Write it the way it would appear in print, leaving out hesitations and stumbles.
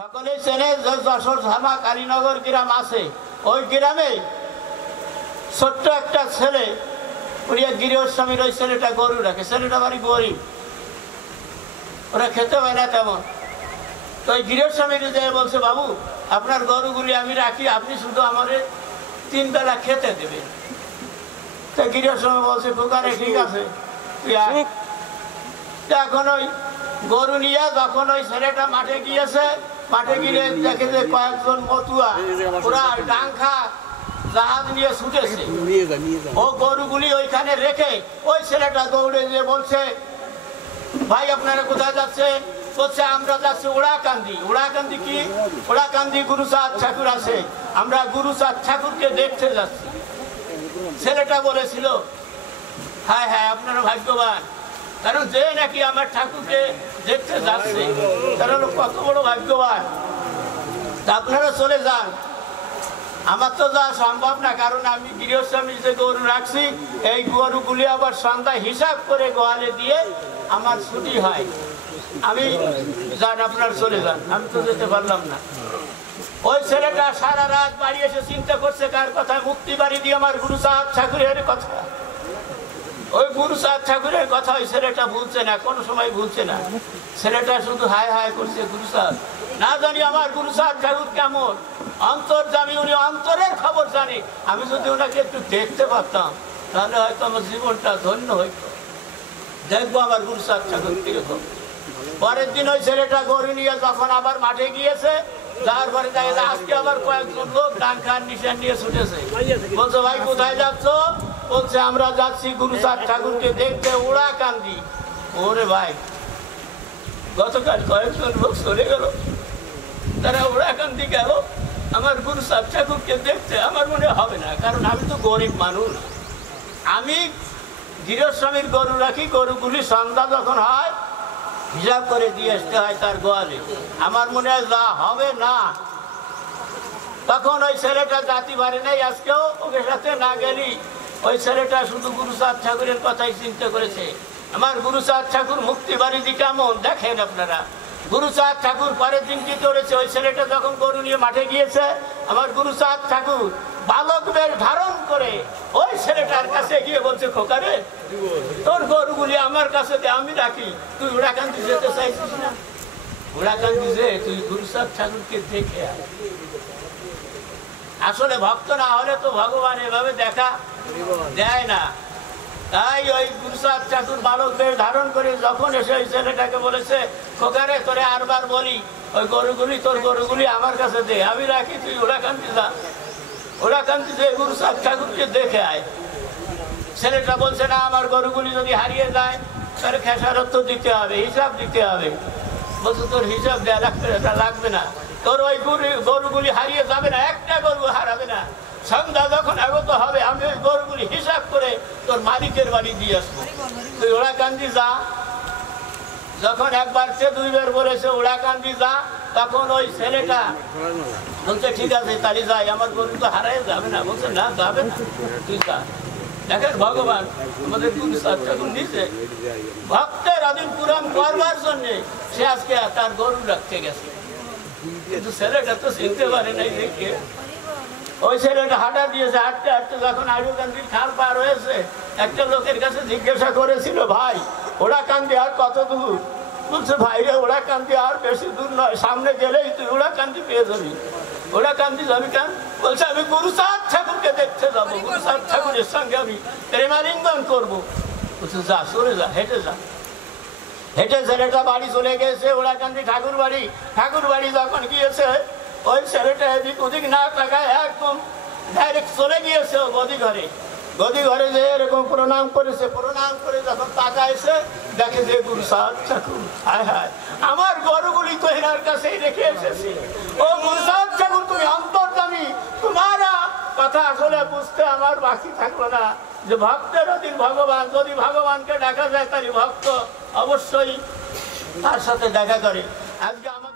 সকলেই চেনে যে যশোর ধামা কালীনগর গ্রাম আছে, ওই গ্রামে ছোট্ট একটা ছেলে, উনি গৃহস্বামীর ওই ছেলেটা গরু রাখে, ছেলেটা বাড়ি গরিব, ওরা খেতে হয় না তেমন। তো ওই গৃহস্বামীর যে বলছে, বাবু আপনার গরুগুলি আমি রাখি, আপনি শুধু আমাদের 3 বেলা খেতে দেবেন। তো গৃহস্বামী বলছে, দোকানে ঠিক আছে। এখন ওই গরু নিয়ে যখন ওই ছেলেটা মাঠে গিয়েছে, মাঠে গিয়ে দেখে যে কয়েকজন মতুয়া পুরা ডাঙ্খা জাহাজ নিয়ে ছুটেছে, ও গরুগুলি ওইখানে রেখে ওই ছেলেটা দৌড়ে যে বলছে, ভাই আপনারা কোথায় যাচ্ছে? বলছে আমরা যাচ্ছি ওড়াকান্দি। ওড়াকান্দি কি? ওড়াকান্দি গুরুচাঁদ ঠাকুর আছে, আমরা গুরুচাঁদ ঠাকুরকে দেখতে যাচ্ছি। ছেলেটা বলেছিল, হ্যাঁ হ্যাঁ আপনারা ভাগ্যবান, কারণ যে নাকি আমার ঠাকুরকে দেখতে যাচ্ছে তারা কত বড় ভাগ্যবান। তা আপনারা চলে যান, আমার তো যাওয়া সম্ভব না, কারণ আমি গৃহস্বামী যে গরু রাখছি, এই গরুগুলি আবার সন্ধ্যায় হিসাব করে গোয়ালে দিয়ে আমার ছুটি হয়। আমি যান, আপনার চলে যান, আমি তো যেতে পারলাম না। ওই ছেলেটা সারা রাত বাড়ি এসে চিন্তা করছে কার কথা? মুক্তি বাড়ি দিয়ে আমার গুরুচাঁদ ঠাকুরের কথা। ওই গুরুচাঁদ ঠাকুরের কথা ওই ছেলেটা ভুলছে না, কোনো সময় ভুলছে না। ছেলেটা শুধু হায় হায় করছে, গুরুচাঁদ না জানি আমার গুরুচাঁদ ঠাকুর কেমন অন্তর্যামী, উনি অন্তরের খবর জানি। আমি যদি ওনাকে একটু দেখতে পারতাম তাহলে হয়তো আমার জীবনটা ধন্য হইতো। দেখবো আমার গুরুচাঁদ ঠাকুর কিরকম। পরের দিন ওই ছেলেটা গরু নিয়ে যখন আবার মাঠে গিয়েছে, যাওয়ার পরে দেখা যায় আজকে আবার কয়েকজন লোক ডাঙ্কার নিশান নিয়ে ছুটেছে। বলছে, ভাই কোথায় যাচ্ছ? বলছে আমরা যাচ্ছি গুরুচাঁদ ঠাকুরকে দেখতে ওড়াকান্দি। ওরে ভাই, গতকাল কয়েকজন লোক চলে গেল, তারা ওড়াকান্দি গেল আমার গুরুচাঁদ ঠাকুরকে দেখতে। আমার মনে হবে না, কারণ আমি তো গরিব মানুষ। আমি গৃহস্বামীর গরু রাখি, গরুগুলি সন্ধ্যা যখন হয় হিসাব করে দিয়ে আসতে হয় তার গোয়ালে। আমার মনে হয় যা হবে না। তখন ওই ছেলেটা জাতি পারে নাই, আজকেও ওকে সাথে না গেলি ওই ছেলেটা শুধু গুরুচাঁদ ঠাকুরের কথাই চিন্তা করেছে। আমার গুরুচাঁদ ঠাকুর মুক্তি বাড়ি কেমন দেখেন আপনারা। গুরুচাঁদ ঠাকুর পরের দিন কি করেছে? ওই ছেলেটা যখন গরু নিয়ে মাঠে গিয়েছে, আমার গুরুচাঁদ ঠাকুর বালক বেশ ধারণ করে ওই ছেলেটার কাছে গিয়ে বলছে, খোকারে তোর গরুগুলি আমার কাছে দে, আমি রাখি। তুই ওড়াকান্দি যেতে চাইছিস না, ওড়াকান্দি যে তুই গুরুচাঁদ ঠাকুরকে দেখে আয়। আসলে ভক্ত না হলে তো ভগবান এভাবে দেখা দেয় না। তাই ওই গুরুচাঁদ ঠাকুর বালক বেশ ধারণ করে যখন এসে ওই ছেলেটাকে বলেছে, খোকারে তোরে আরবার বলি, ওই গরুগুলি তোর গরুগুলি আমার কাছে দে, আমি রাখি, তুই ওড়াকান্দি যা। ওড়াকান্দি যে গুরুচাঁদ ঠাকুরকে দেখে আয়। ছেলেটা বলছে, না আমার গরুগুলি যদি হারিয়ে যায় তাহলে খেসারত তো দিতে হবে, হিসাব দিতে হবে। বলছে, তোর হিসাব দেওয়া লাগবে না, তোর ওই গরুগুলি হারিয়ে যাবে না, একটা গরু হারাবে না। সন্ধ্যা যখন আগত হবে আমি ওই গরুগুলি হিসাব করে তোর মালিকের বাড়ি দিয়ে আসবো, তুই ওড়াকান্দি যা। যখন একবার সে 2 বার বলেছে ওড়াকান্দি যা, তখন ওই ছেলেটা বলছে, ঠিক আছে তাহলে যাই, আমার গরু তো হারাই যাবে না। বলছে, না যাবে না, তুই যা। দেখেন ভগবান আমাদের গুরুচাঁদ ঠাকুর নিজে ভক্তের আদিম পুরাণ করবার জন্য সে আজকে তার গরু রাখতে গেছে, কিন্তু ছেলেটা তো চিনতে পারে নাই দেখে। ওই ছেলেটা হাঁটা দিয়েছে, হাঁটতে হাঁটতে যখন আড়ুকান্দির খাল পার হয়েছে, একটা লোকের কাছে জিজ্ঞাসা করেছিল, ভাই ওড়াকান্দি আর কত দূর? বলছে, ভাই রে ওড়াকান্দি আর বেশি দূর নয়, সামনে গেলেই তুই ওড়াকান্দি পেয়ে যাবি। ওড়াকান্দি যাবি কেন? বলছে, আমি গুরুচাঁদ ঠাকুরকে দেখতে যাবো, গুরুচাঁদ ঠাকুরের সঙ্গে আমি প্রেমালিঙ্গন করবো। বলছে, যা চলে যা, হেঁটে যা। হেঁটে ছেলেটা বাড়ি চলে গেছে, ওড়াকান্দি ঠাকুর বাড়ি। ঠাকুর বাড়ি যখন গিয়েছে, ওই ছেলেটা এদিক ওদিক না তাকায় একদম ডাইরেক্ট চলে গিয়েছে গদি ঘরে। গদি ঘরে যে এরকম প্রণাম করেছে, প্রণাম করে যখন তাকাইছে দেখে যে গুরুচাঁদ ঠাকুর। হায় হায়, আমার গরুগুলি তো এনার কাছেই রেখে এসেছি। ও গুরুচাঁদ ঠাকুর, তুমি অন্তর্যামী, তোমার কথা আসলে বুঝতে আমার বাকি থাকলো না যে ভক্তের অধীন ভগবান। যদি ভগবানকে দেখা যায় তাহলে ভক্ত অবশ্যই তার সাথে দেখা করে। আজকে আমার